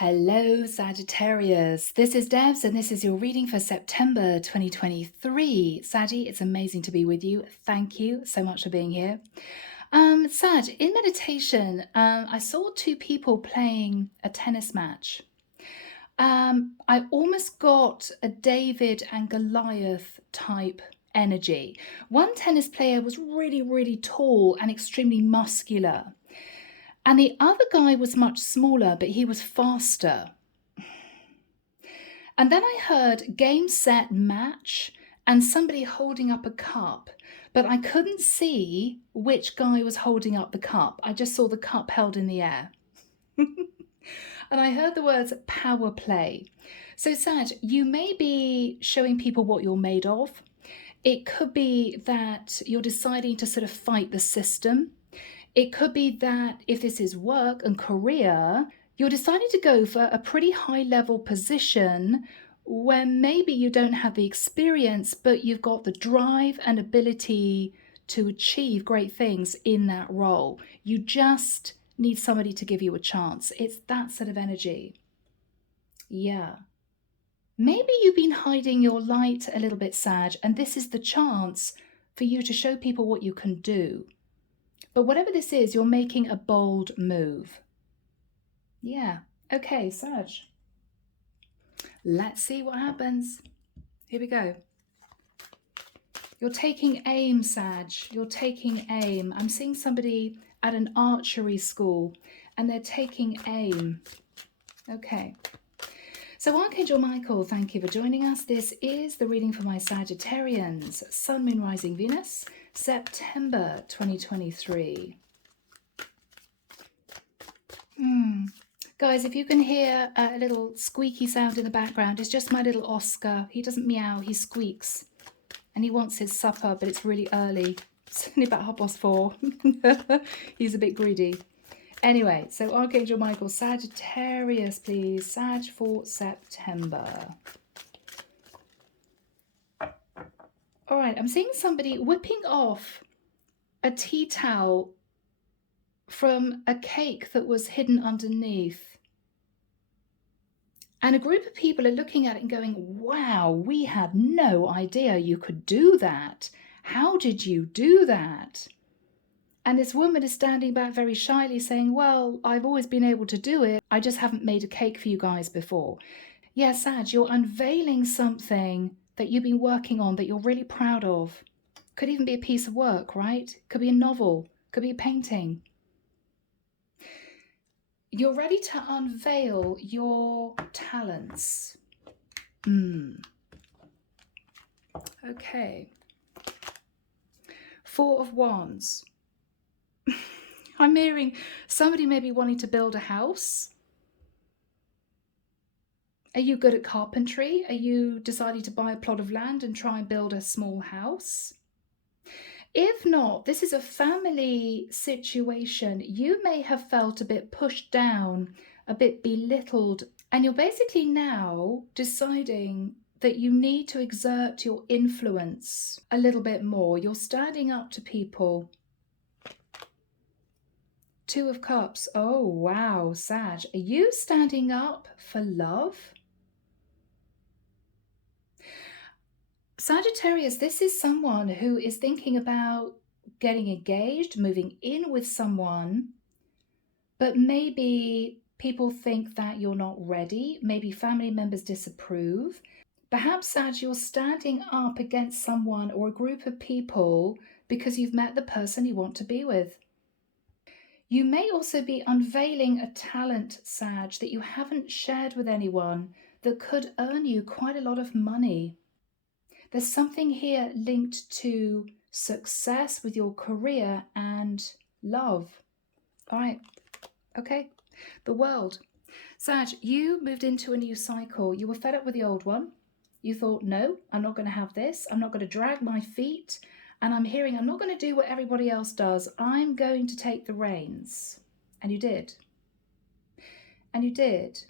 Hello, Sagittarius. This is Debs, and this is your reading for September 2023. Saggy, it's amazing to be with you. Thank you so much for being here. Sag, in meditation, I saw two people playing a tennis match. I almost got a David and Goliath type energy. One tennis player was really, really tall and extremely muscular. And the other guy was much smaller, but he was faster. And then I heard game, set, match, and somebody holding up a cup. But I couldn't see which guy was holding up the cup. I just saw the cup held in the air. And I heard the words power play. So Sag, you may be showing people what you're made of. It could be that you're deciding to sort of fight the system. It could be that if this is work and career, you're deciding to go for a pretty high level position where maybe you don't have the experience, but you've got the drive and ability to achieve great things in that role. You just need somebody to give you a chance. It's that sort of energy. Yeah. Maybe you've been hiding your light a little bit, Sag, and this is the chance for you to show people what you can do. But whatever this is, you're making a bold move. Yeah. Okay, Sag. Let's see what happens. Here we go. You're taking aim, Sag. You're taking aim. I'm seeing somebody at an archery school and they're taking aim. Okay. So Archangel Michael, thank you for joining us. This is the reading for my Sagittarians, Sun, Moon, Rising, Venus, September 2023. Guys, if you can hear a little squeaky sound in the background, it's just my little Oscar. He doesn't meow, he squeaks. And he wants his supper, but it's really early. It's only about 4:30. He's a bit greedy. Anyway, so Archangel Michael, Sagittarius, please. Sag for September. All right, I'm seeing somebody whipping off a tea towel from a cake that was hidden underneath. And a group of people are looking at it and going, wow, we had no idea you could do that. How did you do that? And this woman is standing back very shyly saying, well, I've always been able to do it. I just haven't made a cake for you guys before. Yeah, Sag, you're unveiling something that you've been working on that you're really proud of. Could even be a piece of work, right? Could be a novel, could be a painting. You're ready to unveil your talents. Okay. Four of Wands. I'm hearing somebody maybe wanting to build a house. Are you good at carpentry? Are you deciding to buy a plot of land and try and build a small house? If not, this is a family situation. You may have felt a bit pushed down, a bit belittled, and you're basically now deciding that you need to exert your influence a little bit more. You're standing up to people. Two of Cups. Oh, wow, Sag. Are you standing up for love? Sagittarius, this is someone who is thinking about getting engaged, moving in with someone, but maybe people think that you're not ready. Maybe family members disapprove. Perhaps, Sag, you're standing up against someone or a group of people because you've met the person you want to be with. You may also be unveiling a talent, Sag, that you haven't shared with anyone that could earn you quite a lot of money. There's something here linked to success with your career and love. All right, okay. The World. Sag, you moved into a new cycle. You were fed up with the old one. You thought, no, I'm not going to have this. I'm not going to drag my feet. And I'm hearing, I'm not going to do what everybody else does. I'm going to take the reins. And you did. And you did.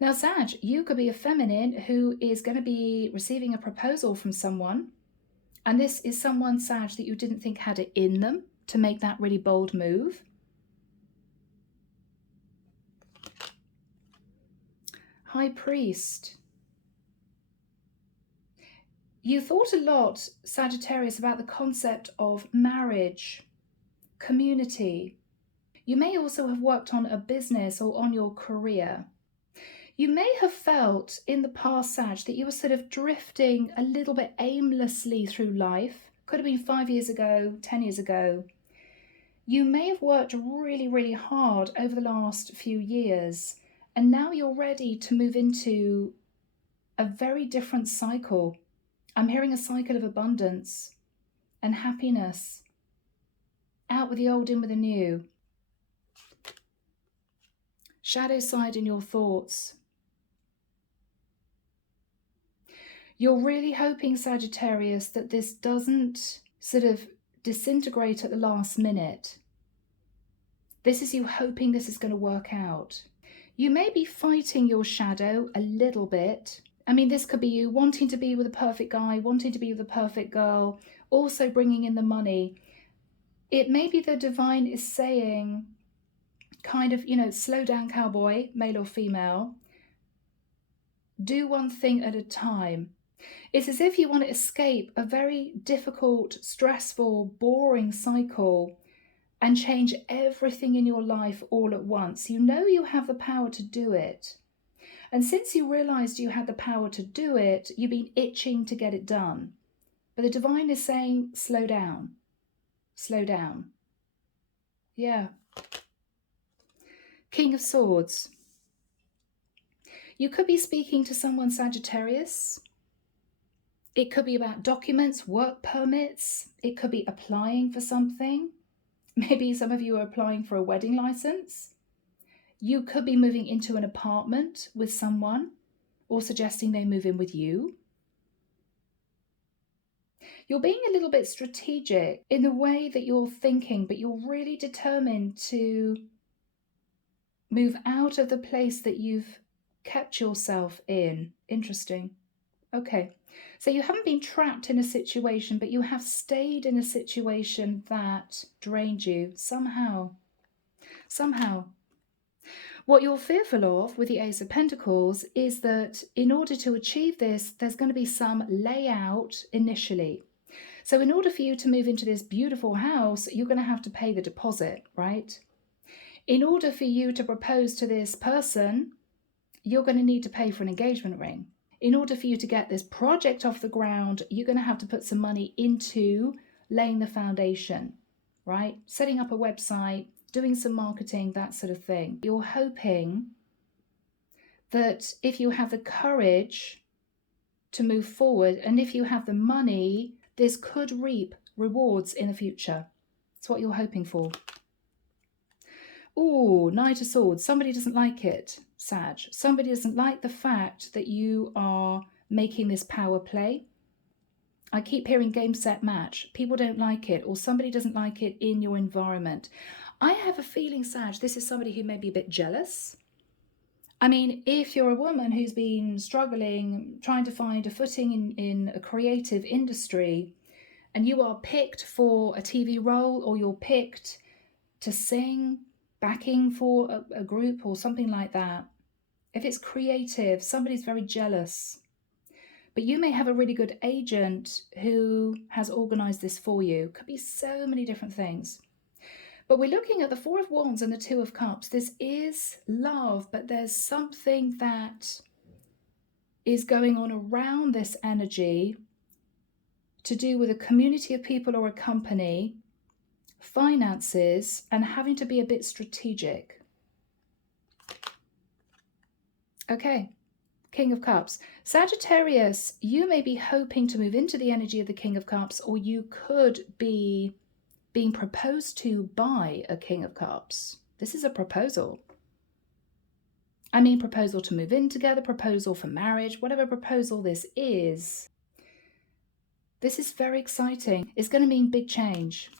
Now, Sag, you could be a feminine who is going to be receiving a proposal from someone. And this is someone, Sag, that you didn't think had it in them to make that really bold move. High Priest. You thought a lot, Sagittarius, about the concept of marriage, community. You may also have worked on a business or on your career. You may have felt in the past, Sag, that you were sort of drifting a little bit aimlessly through life. Could have been 5 years ago, 10 years ago. You may have worked really, really hard over the last few years, and now you're ready to move into a very different cycle. I'm hearing a cycle of abundance and happiness. Out with the old, in with the new. Shadow side in your thoughts. You're really hoping, Sagittarius, that this doesn't sort of disintegrate at the last minute. This is you hoping this is going to work out. You may be fighting your shadow a little bit. I mean, this could be you wanting to be with a perfect guy, wanting to be with a perfect girl, also bringing in the money. It may be the divine is saying, kind of, slow down, cowboy, male or female. Do one thing at a time. It's as if you want to escape a very difficult, stressful, boring cycle and change everything in your life all at once. You know you have the power to do it. And since you realized you had the power to do it, you've been itching to get it done. But the divine is saying, slow down. Slow down. Yeah. King of Swords. You could be speaking to someone, Sagittarius. It could be about documents, work permits. It could be applying for something. Maybe some of you are applying for a wedding license. You could be moving into an apartment with someone or suggesting they move in with you. You're being a little bit strategic in the way that you're thinking, but you're really determined to move out of the place that you've kept yourself in. Interesting. Okay. So you haven't been trapped in a situation, but you have stayed in a situation that drained you somehow. Somehow. What you're fearful of with the Ace of Pentacles is that in order to achieve this, there's going to be some layout initially. So in order for you to move into this beautiful house, you're going to have to pay the deposit, right? In order for you to propose to this person, you're going to need to pay for an engagement ring. In order for you to get this project off the ground, you're going to have to put some money into laying the foundation, right? Setting up a website, doing some marketing, that sort of thing. You're hoping that if you have the courage to move forward and if you have the money, this could reap rewards in the future. That's what you're hoping for. Ooh, Knight of Swords. Somebody doesn't like it, Sag. Somebody doesn't like the fact that you are making this power play. I keep hearing game, set, match. People don't like it, or somebody doesn't like it in your environment. I have a feeling, Sag, this is somebody who may be a bit jealous. I mean, if you're a woman who's been struggling, trying to find a footing in a creative industry, and you are picked for a TV role, or you're picked to sing, backing for a group or something like that, if it's creative, somebody's very jealous. But you may have a really good agent who has organized this for you. Could be so many different things. But we're looking at the Four of Wands and the Two of Cups. This is love, but there's something that is going on around this energy to do with a community of people or a company, finances, and having to be a bit strategic. Okay, King of Cups. Sagittarius, you may be hoping to move into the energy of the King of Cups, or you could be being proposed to by a King of Cups. This is a proposal. I mean, proposal to move in together, proposal for marriage, whatever proposal this is. This is very exciting. It's going to mean big change.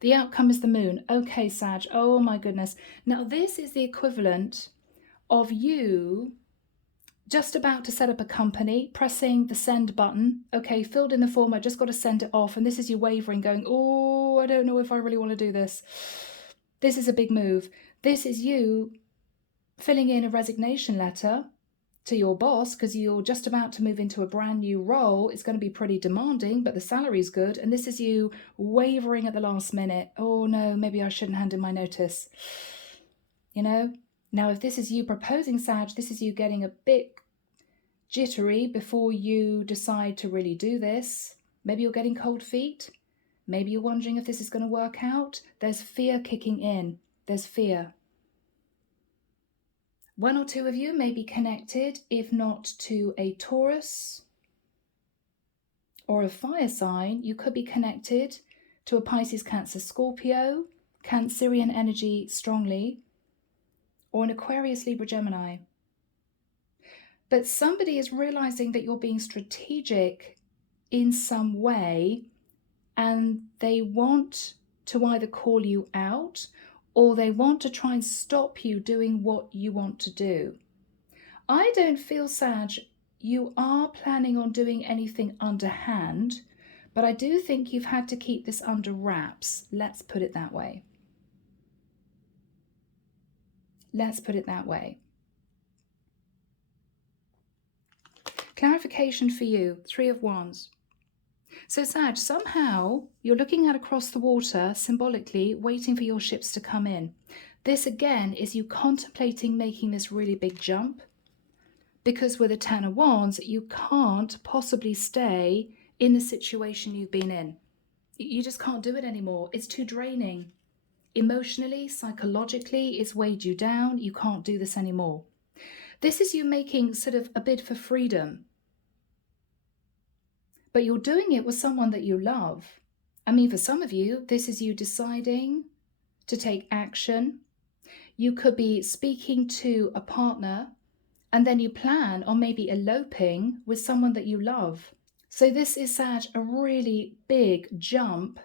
The outcome is the moon. Okay, Sag. Oh my goodness. Now this is the equivalent of you just about to set up a company, pressing the send button. Okay, filled in the form. I just got to send it off. And this is you wavering, going, oh, I don't know if I really want to do this. This is a big move. This is you filling in a resignation letter to your boss because you're just about to move into a brand new role. It's going to be pretty demanding, but the salary's good. And this is you wavering at the last minute. Oh no, maybe I shouldn't hand in my notice. You know? Now, if this is you proposing, Sag, this is you getting a bit jittery before you decide to really do this. Maybe you're getting cold feet. Maybe you're wondering if this is going to work out. There's fear kicking in. There's fear. One or two of you may be connected, if not to a Taurus or a fire sign, you could be connected to a Pisces, Cancer, Scorpio, Cancerian energy strongly, or an Aquarius, Libra, Gemini. But somebody is realizing that you're being strategic in some way, and they want to either call you out or they want to try and stop you doing what you want to do. I don't feel, Sag, you are planning on doing anything underhand, but I do think you've had to keep this under wraps. Let's put it that way. Let's put it that way. Clarification for you, Three of Wands. So Sag, somehow you're looking out across the water, symbolically waiting for your ships to come in. This again is you contemplating making this really big jump, because with a Ten of Wands, you can't possibly stay in the situation you've been in. You just can't do it anymore. It's too draining. Emotionally, psychologically, it's weighed you down. You can't do this anymore. This is you making sort of a bid for freedom. But you're doing it with someone that you love. I mean, for some of you, this is you deciding to take action. You could be speaking to a partner and then you plan on maybe eloping with someone that you love. So this is, Sag, a really big jump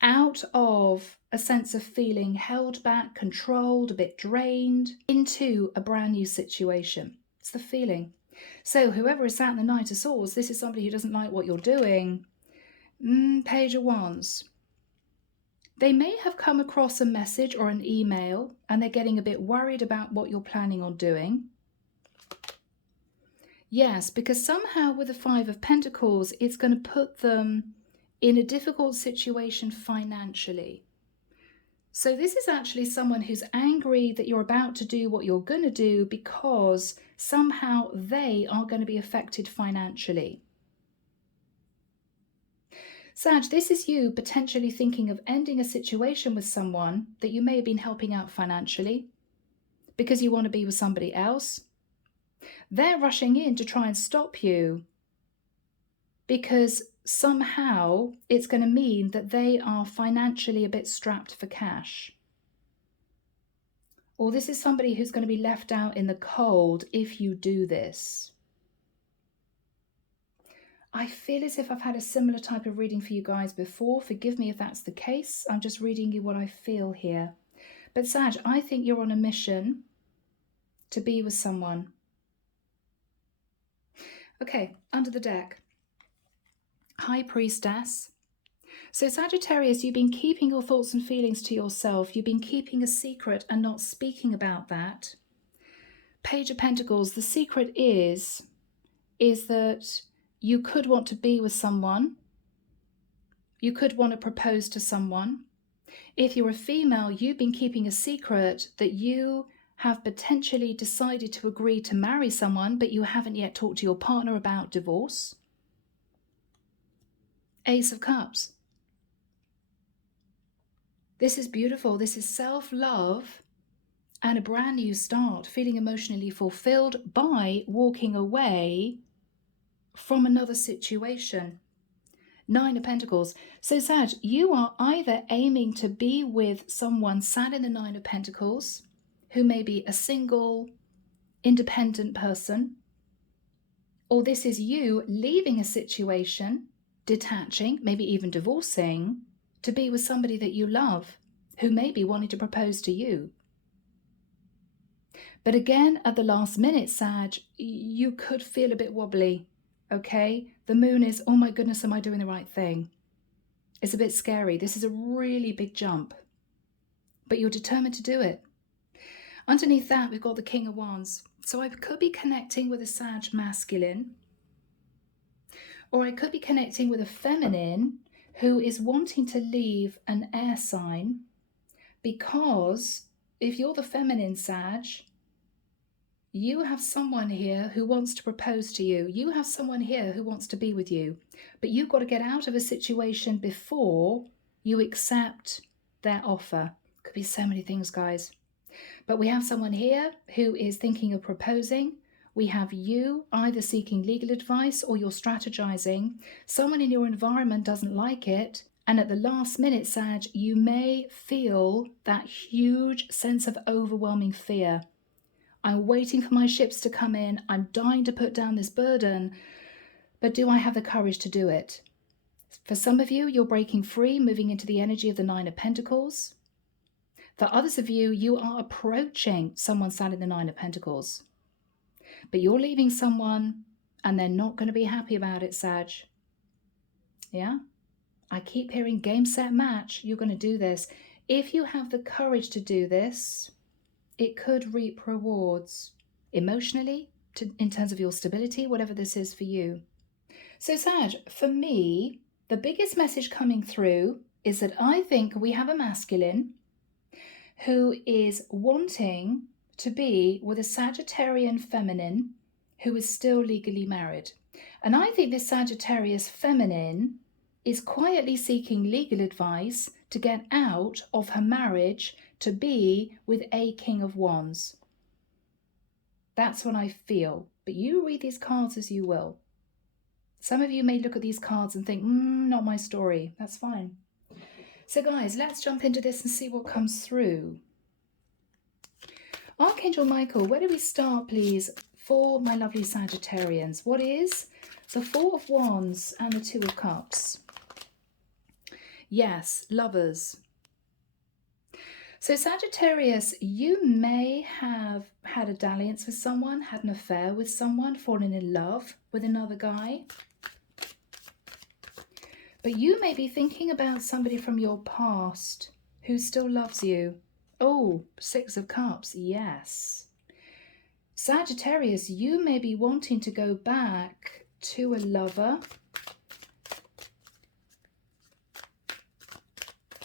out of a sense of feeling held back, controlled, a bit drained, into a brand new situation. It's the feeling. So whoever is sat in the Knight of Swords, this is somebody who doesn't like what you're doing. Page of Wands. They may have come across a message or an email and they're getting a bit worried about what you're planning on doing. Yes, because somehow with the Five of Pentacles, it's going to put them in a difficult situation financially. So this is actually someone who's angry that you're about to do what you're going to do because somehow they are going to be affected financially. Sag, this is you potentially thinking of ending a situation with someone that you may have been helping out financially because you want to be with somebody else. They're rushing in to try and stop you because somehow it's going to mean that they are financially a bit strapped for cash. Or this is somebody who's going to be left out in the cold if you do this. I feel as if I've had a similar type of reading for you guys before. Forgive me if that's the case. I'm just reading you what I feel here. But Sag, I think you're on a mission to be with someone. Okay, under the deck. High Priestess. So Sagittarius, you've been keeping your thoughts and feelings to yourself. You've been keeping a secret and not speaking about that. Page of Pentacles, the secret is that you could want to be with someone. You could want to propose to someone. If you're a female, you've been keeping a secret that you have potentially decided to agree to marry someone, but you haven't yet talked to your partner about divorce. Ace of Cups. This is beautiful. This is self-love and a brand new start, feeling emotionally fulfilled by walking away from another situation. Nine of Pentacles. So Sag, you are either aiming to be with someone sat in the Nine of Pentacles, who may be a single, independent person, or this is you leaving a situation, detaching, maybe even divorcing, to be with somebody that you love, who may be wanting to propose to you. But again, at the last minute, Sag, you could feel a bit wobbly. Okay, the moon is, oh my goodness, am I doing the right thing? It's a bit scary. This is a really big jump, but you're determined to do it. Underneath that, we've got the King of Wands. So I could be connecting with a Sag masculine, or I could be connecting with a feminine who is wanting to leave an air sign, because if you're the feminine Sag, you have someone here who wants to propose to you. You have someone here who wants to be with you. But you've got to get out of a situation before you accept their offer. Could be so many things, guys. But we have someone here who is thinking of proposing. We have you either seeking legal advice or you're strategizing. Someone in your environment doesn't like it. And at the last minute, Sag, you may feel that huge sense of overwhelming fear. I'm waiting for my ships to come in. I'm dying to put down this burden, but do I have the courage to do it? For some of you, you're breaking free, moving into the energy of the Nine of Pentacles. For others of you, you are approaching someone sat in the Nine of Pentacles, but you're leaving someone and they're not going to be happy about it, Sag. Yeah? I keep hearing game, set, match. You're going to do this. If you have the courage to do this, it could reap rewards emotionally, in terms of your stability, whatever this is for you. So Sag, for me, the biggest message coming through is that I think we have a masculine who is wanting to be with a Sagittarian feminine who is still legally married. And I think this Sagittarius feminine is quietly seeking legal advice to get out of her marriage to be with a King of Wands. That's what I feel. But you read these cards as you will. Some of you may look at these cards and think, not my story. That's fine. So guys, let's jump into this and see what comes through. Archangel Michael, where do we start, please, for my lovely Sagittarians? What is the Four of Wands and the Two of Cups? Yes, lovers. So Sagittarius, you may have had a dalliance with someone, had an affair with someone, fallen in love with another guy. But you may be thinking about somebody from your past who still loves you. Oh, Six of Cups, yes. Sagittarius, you may be wanting to go back to a lover.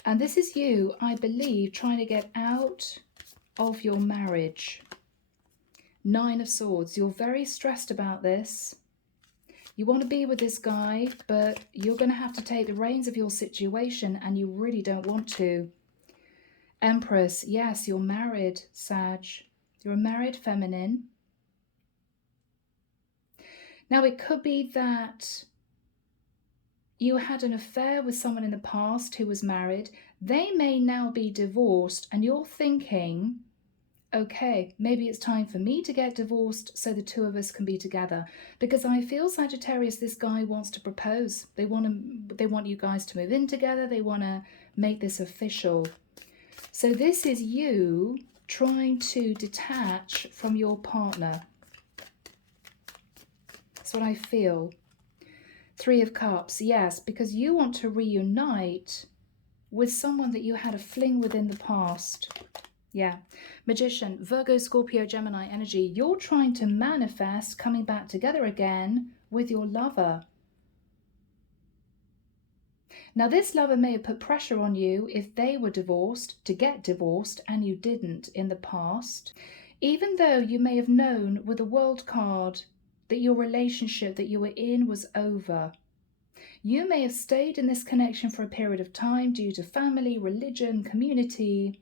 And this is you, I believe, trying to get out of your marriage. Nine of Swords. You're very stressed about this. You want to be with this guy, but you're going to have to take the reins of your situation, and you really don't want to. Empress. Yes, you're married, Sag. You're a married feminine. Now, it could be that you had an affair with someone in the past who was married. They may now be divorced, and you're thinking, okay, maybe it's time for me to get divorced so the two of us can be together. Because I feel, Sagittarius, this guy wants to propose. They want you guys to move in together. They want to make this official. So this is you trying to detach from your partner. That's what I feel. Three of Cups, yes, because you want to reunite with someone that you had a fling with in the past. Yeah. Magician, Virgo, Scorpio, Gemini energy. You're trying to manifest coming back together again with your lover. Now, this lover may have put pressure on you if they were divorced to get divorced and you didn't in the past. Even though you may have known with the World card that your relationship that you were in was over. You may have stayed in this connection for a period of time due to family, religion, community.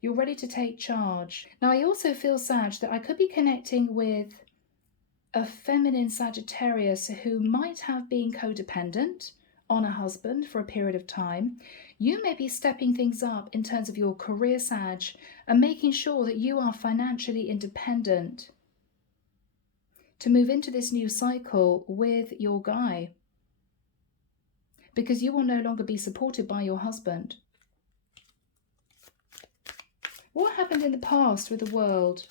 You're ready to take charge. Now, I also feel, Sag, that I could be connecting with a feminine Sagittarius who might have been codependent on a husband for a period of time. You may be stepping things up in terms of your career, Sag, and making sure that you are financially independent to move into this new cycle with your guy, because you will no longer be supported by your husband. What happened in the past with the World?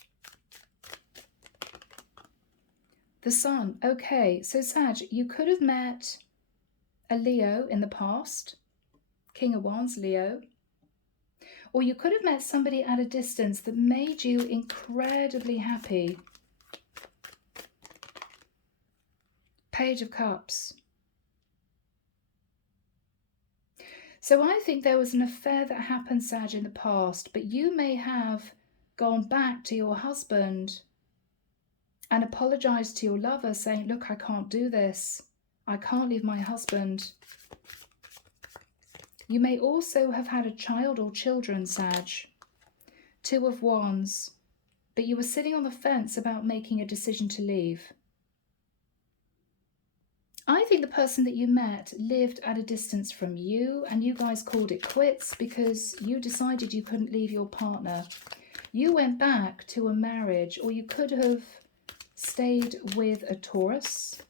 The Sun. Okay, so Sag, you could have met a Leo in the past. King of Wands, Leo. Or you could have met somebody at a distance that made you incredibly happy. Page of Cups. So I think there was an affair that happened, Sag, in the past, but you may have gone back to your husband and apologized to your lover, saying, look, I can't do this. I can't leave my husband. You may also have had a child or children, Sag. Two of Wands. But you were sitting on the fence about making a decision to leave. I think the person that you met lived at a distance from you, and you guys called it quits because you decided you couldn't leave your partner. You went back to a marriage, or you could have stayed with a Taurus.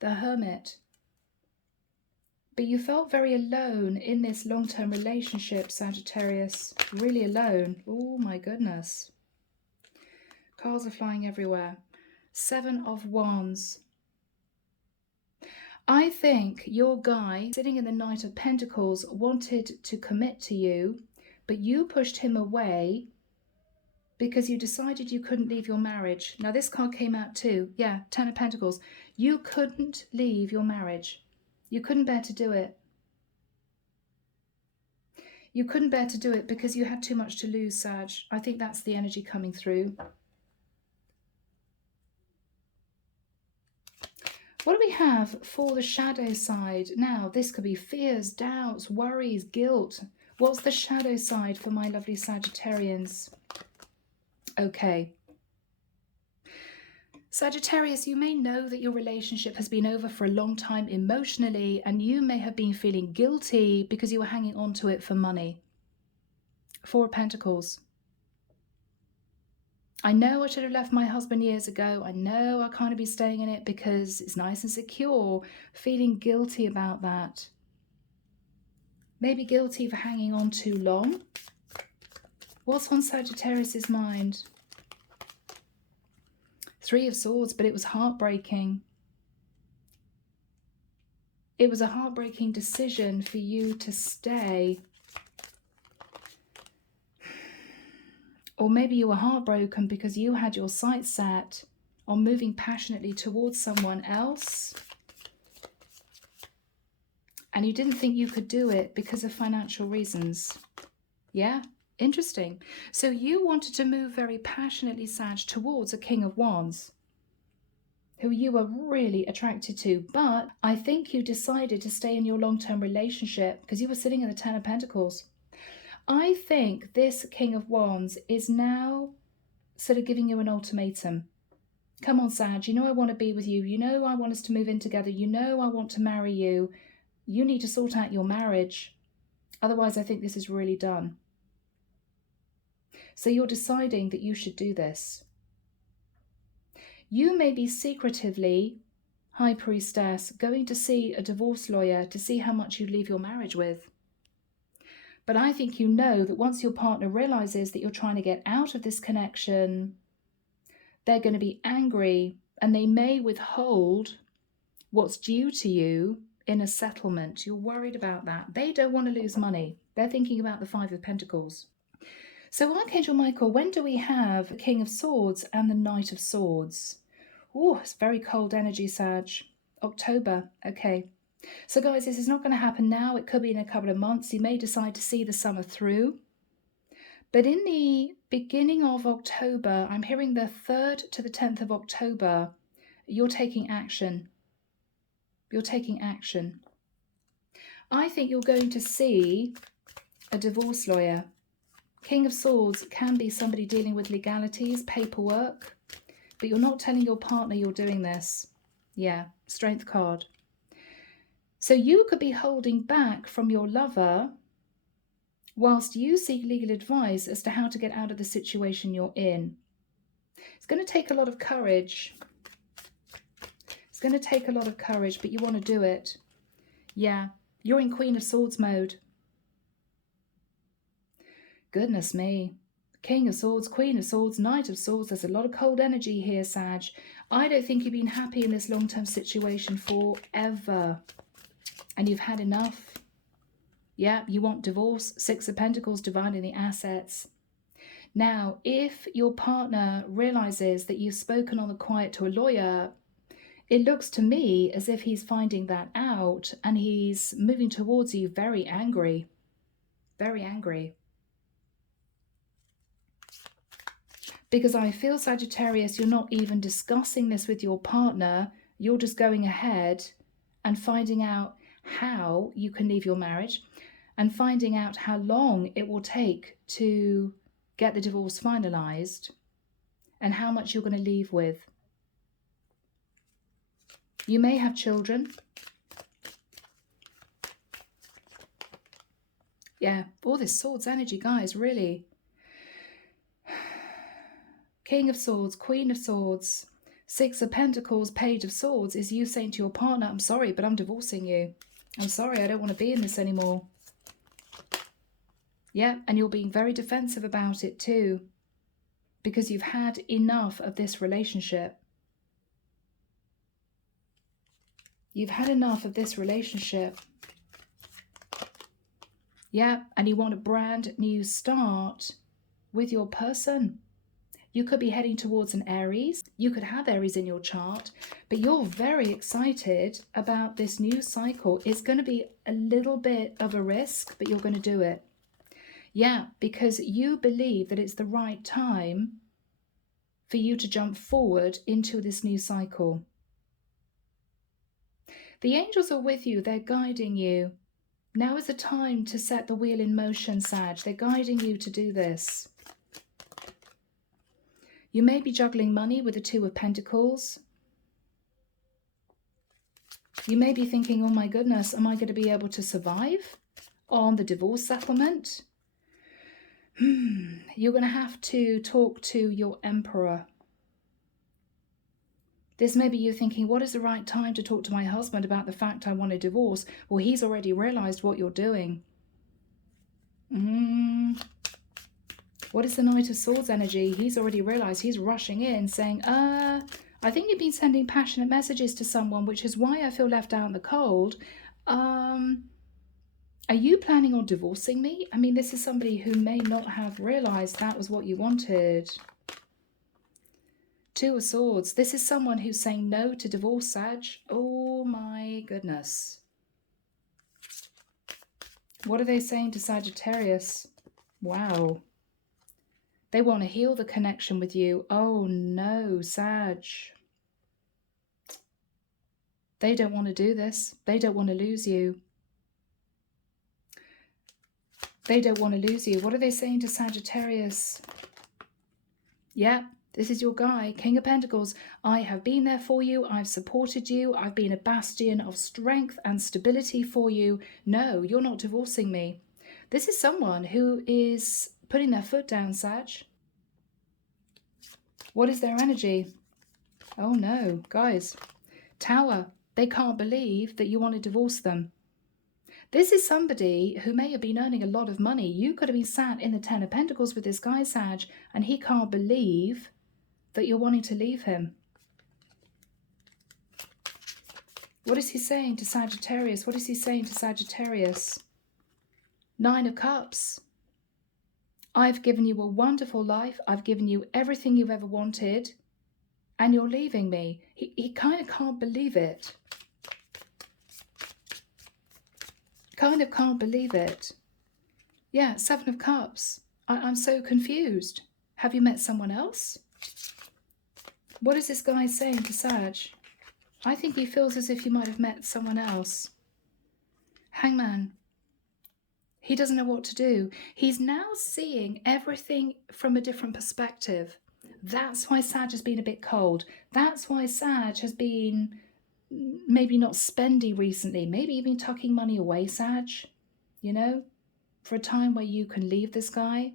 The Hermit. But you felt very alone in this long-term relationship, Sagittarius. Really alone. Oh my goodness. Cards are flying everywhere. Seven of Wands. I think your guy sitting in the Knight of Pentacles wanted to commit to you, but you pushed him away because you decided you couldn't leave your marriage. Now this card came out too. Yeah, Ten of Pentacles. You couldn't leave your marriage. You couldn't bear to do it. You couldn't bear to do it because you had too much to lose, Sag. I think that's the energy coming through. What do we have for the shadow side? Now, this could be fears, doubts, worries, guilt. What's the shadow side for my lovely Sagittarians? Okay. Sagittarius, you may know that your relationship has been over for a long time emotionally, and you may have been feeling guilty because you were hanging on to it for money. Four of Pentacles. I know I should have left my husband years ago. I know I can't be staying in it because it's nice and secure. Feeling guilty about that. Maybe guilty for hanging on too long. What's on Sagittarius's mind? Three of Swords, but it was heartbreaking. It was a heartbreaking decision for you to stay. Or maybe you were heartbroken because you had your sights set on moving passionately towards someone else, and you didn't think you could do it because of financial reasons. Yeah, interesting. So you wanted to move very passionately, Sag, towards a King of Wands who you were really attracted to, but I think you decided to stay in your long-term relationship because you were sitting in the Ten of Pentacles. I think this King of Wands is now sort of giving you an ultimatum. Come on, Sag, you know I want to be with you. You know I want us to move in together. You know I want to marry you. You need to sort out your marriage. Otherwise, I think this is really done. So you're deciding that you should do this. You may be secretively, High Priestess, going to see a divorce lawyer to see how much you'd leave your marriage with. But I think you know that once your partner realizes that you're trying to get out of this connection, they're going to be angry and they may withhold what's due to you in a settlement. You're worried about that. They don't want to lose money. They're thinking about the Five of Pentacles. So Archangel Michael, when do we have the King of Swords and the Knight of Swords? Oh, it's very cold energy, Sag. October. Okay. So guys, this is not going to happen now. It could be in a couple of months. You may decide to see the summer through. But in the beginning of October, I'm hearing the 3rd to the 10th of October, you're taking action. You're taking action. I think you're going to see a divorce lawyer. King of Swords can be somebody dealing with legalities, paperwork, but you're not telling your partner you're doing this. Yeah, Strength card. So you could be holding back from your lover whilst you seek legal advice as to how to get out of the situation you're in. It's going to take a lot of courage. It's going to take a lot of courage, but you want to do it. Yeah, you're in Queen of Swords mode. Goodness me. King of Swords, Queen of Swords, Knight of Swords. There's a lot of cold energy here, Sag. I don't think you've been happy in this long-term situation forever. And you've had enough. Yeah, you want divorce. Six of Pentacles, dividing the assets. Now, if your partner realizes that you've spoken on the quiet to a lawyer, it looks to me as if he's finding that out and he's moving towards you very angry. Very angry. Because I feel, Sagittarius, you're not even discussing this with your partner. You're just going ahead and finding out how you can leave your marriage and finding out how long it will take to get the divorce finalized and how much you're going to leave with. You may have children. Yeah, all this Swords energy, guys, really. King of Swords, Queen of Swords, Six of Pentacles, Page of Swords is you saying to your partner, I'm sorry, but I'm divorcing you. I'm sorry, I don't want to be in this anymore. Yeah, and you're being very defensive about it too, because you've had enough of this relationship. You've had enough of this relationship. Yeah, and you want a brand new start with your person. You could be heading towards an Aries. You could have Aries in your chart, but you're very excited about this new cycle. It's going to be a little bit of a risk, but you're going to do it. Yeah, because you believe that it's the right time for you to jump forward into this new cycle. The angels are with you. They're guiding you. Now is the time to set the wheel in motion, Sag. They're guiding you to do this. You may be juggling money with the Two of Pentacles. You may be thinking, oh my goodness, am I going to be able to survive on the divorce settlement? You're going to have to talk to your Emperor. This may be you thinking, what is the right time to talk to my husband about the fact I want a divorce? Well, he's already realized what you're doing. What is the Knight of Swords energy? He's already realized. He's rushing in saying, I think you've been sending passionate messages to someone, which is why I feel left out in the cold. Are you planning on divorcing me? I mean, this is somebody who may not have realized that was what you wanted. Two of Swords. This is someone who's saying no to divorce, Sag. Oh my goodness. What are they saying to Sagittarius? Wow. They want to heal the connection with you. Oh no, Sag. They don't want to do this. They don't want to lose you. They don't want to lose you. What are they saying to Sagittarius? Yeah, this is your guy, King of Pentacles. I have been there for you. I've supported you. I've been a bastion of strength and stability for you. No, you're not divorcing me. This is someone who is putting their foot down, Sag. What is their energy? Oh no, guys. Tower. They can't believe that you want to divorce them. This is somebody who may have been earning a lot of money. You could have been sat in the Ten of Pentacles with this guy, Sag, and he can't believe that you're wanting to leave him. What is he saying to Sagittarius? What is he saying to Sagittarius? Nine of Cups. I've given you a wonderful life. I've given you everything you've ever wanted, and you're leaving me. He kind of can't believe it. Kind of can't believe it. Yeah, Seven of Cups. I'm so confused. Have you met someone else? What is this guy saying to Sag? I think he feels as if you might have met someone else. Hangman. He doesn't know what to do. He's now seeing everything from a different perspective. That's why Sag has been a bit cold. That's why Sag has been maybe not spendy recently. Maybe you've been tucking money away, Sag, you know, for a time where you can leave this guy.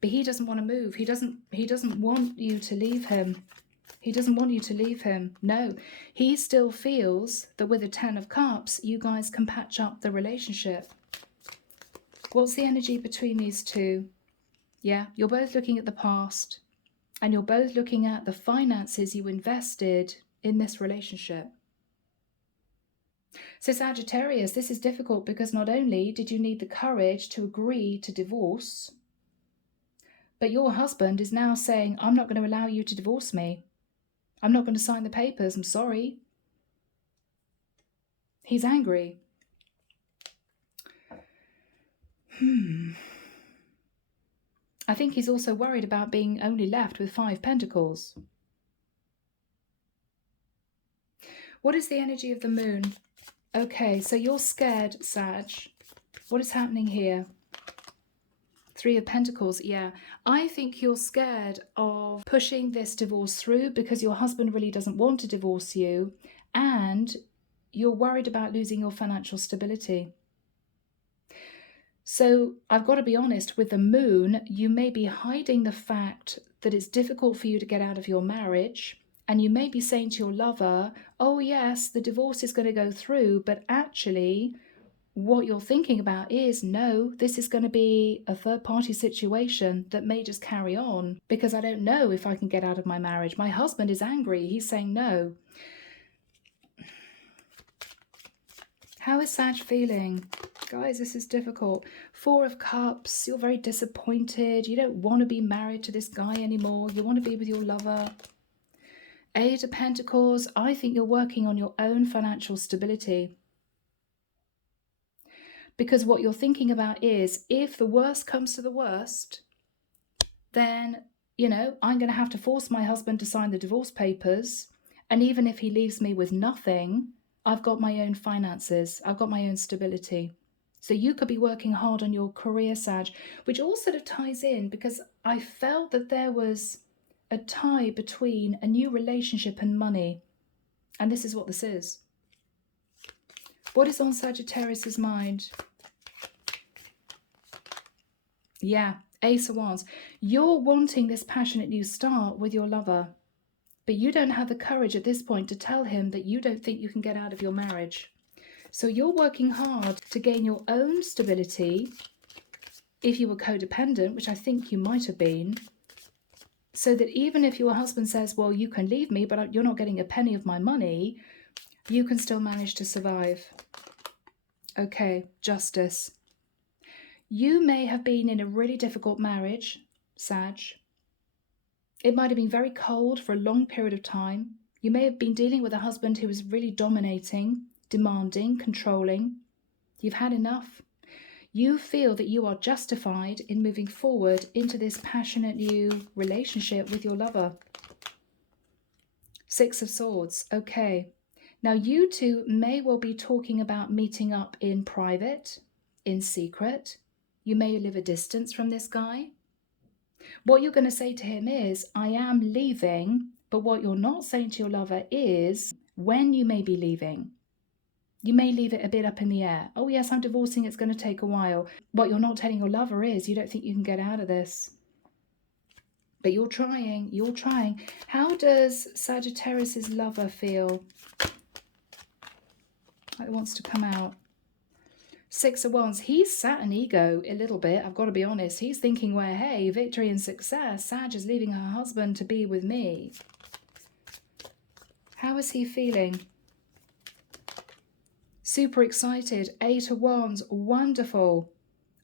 But he doesn't want to move. He doesn't want you to leave him. He doesn't want you to leave him. No, he still feels that with a Ten of Cups, you guys can patch up the relationship. What's the energy between these two? Yeah, you're both looking at the past, and you're both looking at the finances you invested in this relationship. So Sagittarius, this is difficult because not only did you need the courage to agree to divorce, but your husband is now saying, I'm not going to allow you to divorce me. I'm not going to sign the papers. I'm sorry. He's angry. I think he's also worried about being only left with 5 pentacles. What is the energy of the moon? Okay, so you're scared, Sag. What is happening here? 3 of Pentacles, yeah. I think you're scared of pushing this divorce through because your husband really doesn't want to divorce you, and you're worried about losing your financial stability. So I've got to be honest, with the moon, you may be hiding the fact that it's difficult for you to get out of your marriage, and you may be saying to your lover, oh yes, the divorce is going to go through, but actually what you're thinking about is, no, this is going to be a third-party situation that may just carry on because I don't know if I can get out of my marriage. My husband is angry. He's saying no. How is Sag feeling? Guys, this is difficult. 4 of Cups, you're very disappointed. You don't want to be married to this guy anymore. You want to be with your lover. 8 of Pentacles, I think you're working on your own financial stability. Because what you're thinking about is, if the worst comes to the worst, then, you know, I'm going to have to force my husband to sign the divorce papers. And even if he leaves me with nothing, I've got my own finances. I've got my own stability. So you could be working hard on your career, Sag, which all sort of ties in because I felt that there was a tie between a new relationship and money. And this is what this is. What is on Sagittarius's mind? Yeah, Ace of Wands. You're wanting this passionate new start with your lover, but you don't have the courage at this point to tell him that you don't think you can get out of your marriage. So you're working hard to gain your own stability, if you were codependent, which I think you might have been, so that even if your husband says, well, you can leave me, but you're not getting a penny of my money, you can still manage to survive. Okay, Justice. You may have been in a really difficult marriage, Sag. It might have been very cold for a long period of time. You may have been dealing with a husband who was really dominating, demanding, controlling. You've had enough. You feel that you are justified in moving forward into this passionate new relationship with your lover. 6 of Swords. Okay. Now you two may well be talking about meeting up in private, in secret. You may live a distance from this guy. What you're going to say to him is, I am leaving, but what you're not saying to your lover is when you may be leaving. You may leave it a bit up in the air. Oh yes, I'm divorcing, it's going to take a while. What you're not telling your lover is you don't think you can get out of this. But you're trying, you're trying. How does Sagittarius's lover feel? It wants to come out. 6 of Wands. He's sat an ego a little bit, I've got to be honest. He's thinking where, hey, victory and success. Sag is leaving her husband to be with me. How is he feeling? Super excited. 8 of Wands. Wonderful.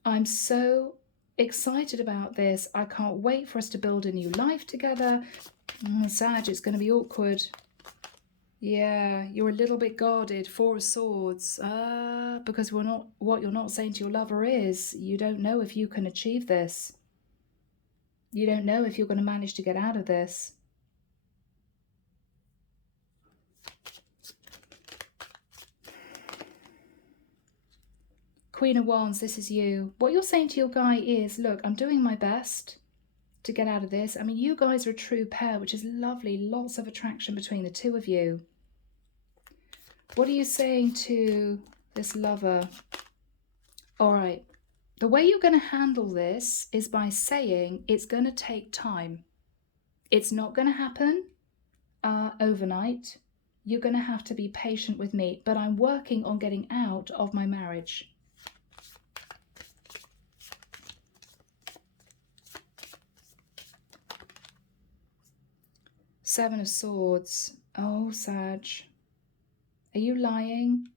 I'm so excited about this. I can't wait for us to build a new life together. Sag, it's going to be awkward. Yeah, you're a little bit guarded. 4 of Swords. Because what you're not saying to your lover is you don't know if you can achieve this. You don't know if you're going to manage to get out of this. Queen of Wands, this is you. What you're saying to your guy is, look, I'm doing my best to get out of this. I mean, you guys are a true pair, which is lovely. Lots of attraction between the two of you. What are you saying to this lover? All right. The way you're going to handle this is by saying it's going to take time. It's not going to happen overnight. You're going to have to be patient with me, but I'm working on getting out of my marriage. Seven of Swords. Oh, Sag. Are you lying?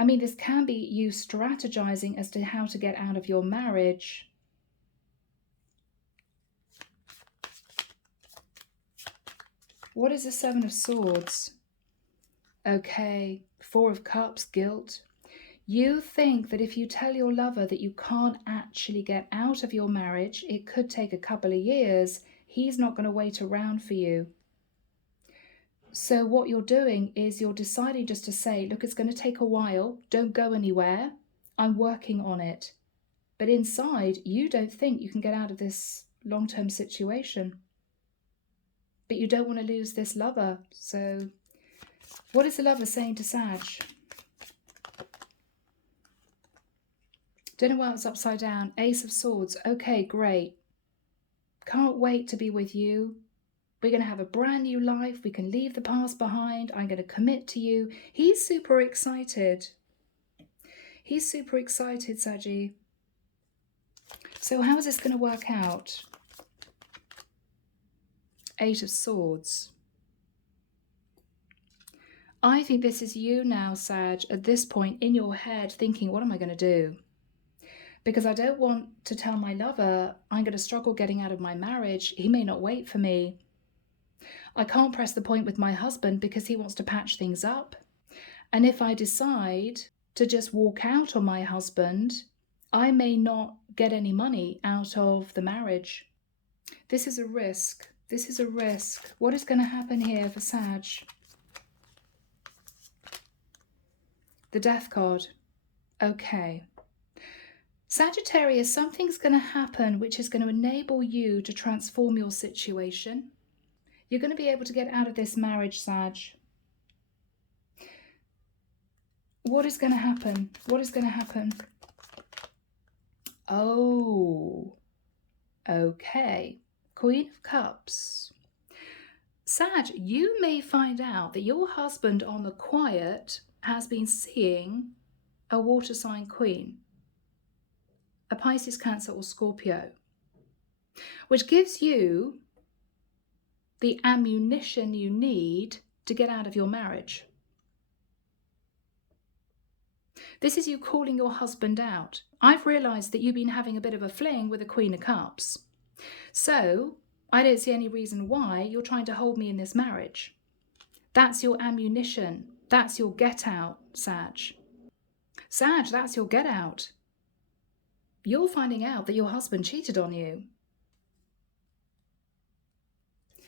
I mean, this can be you strategizing as to how to get out of your marriage. What is the Seven of Swords? Okay, Four of Cups, guilt. You think that if you tell your lover that you can't actually get out of your marriage, it could take a couple of years, he's not going to wait around for you. So what you're doing is you're deciding just to say, look, it's going to take a while, don't go anywhere, I'm working on it. But inside, you don't think you can get out of this long-term situation. But you don't want to lose this lover. So what is the lover saying to Sag? Don't know why it's upside down. Ace of Swords. Okay, great. Can't wait to be with you. We're going to have a brand new life. We can leave the past behind. I'm going to commit to you. He's super excited. He's super excited, Saggy. So how is this going to work out? Eight of Swords. I think this is you now, Sag, at this point in your head thinking, what am I going to do? Because I don't want to tell my lover I'm going to struggle getting out of my marriage. He may not wait for me. I can't press the point with my husband because he wants to patch things up. And if I decide to just walk out on my husband, I may not get any money out of the marriage. This is a risk. This is a risk. What is going to happen here for Sag? The Death card. Okay. Sagittarius, something's going to happen which is going to enable you to transform your situation. You're going to be able to get out of this marriage, Sag. What is going to happen? What is going to happen? Oh, okay. Queen of Cups. Sag, you may find out that your husband on the quiet has been seeing a water sign queen, a Pisces, Cancer or Scorpio, which gives you the ammunition you need to get out of your marriage. This is you calling your husband out. I've realised that you've been having a bit of a fling with the Queen of Cups. So I don't see any reason why you're trying to hold me in this marriage. That's your ammunition. That's your get out, Sag. Sag, that's your get out. You're finding out that your husband cheated on you.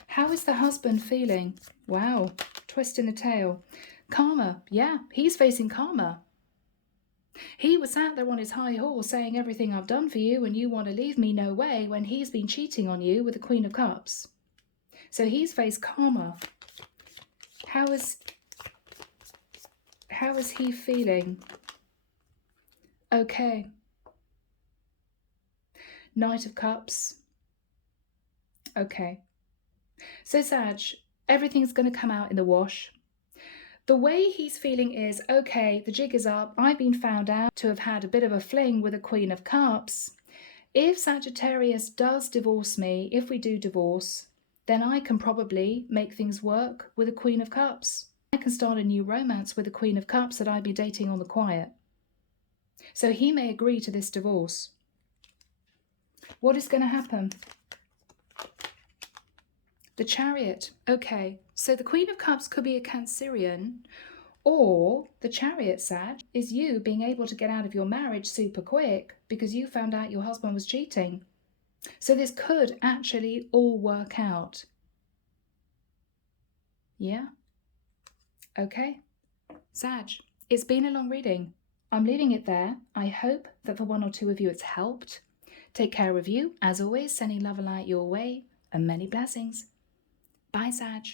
How is the husband feeling? Wow, twist in the tail. Karma, yeah, he's facing karma. He was sat there on his high horse saying everything I've done for you and you want to leave me, no way, when he's been cheating on you with the Queen of Cups. So he's faced karma. How is he feeling? Okay. Knight of Cups. Okay. So Sag, everything's going to come out in the wash. The way he's feeling is, okay, the jig is up. I've been found out to have had a bit of a fling with a Queen of Cups. If Sagittarius does divorce me, if we do divorce, then I can probably make things work with a Queen of Cups. I can start a new romance with a Queen of Cups that I've been dating on the quiet. So he may agree to this divorce. What is going to happen? The Chariot. Okay, so the Queen of Cups could be a Cancerian, or the Chariot, Sag, is you being able to get out of your marriage super quick because you found out your husband was cheating. So this could actually all work out. Yeah? Okay. Sag, it's been a long reading. I'm leaving it there. I hope that for one or two of you it's helped. Take care of you. As always, sending love and light your way, and many blessings. Bye, Sag.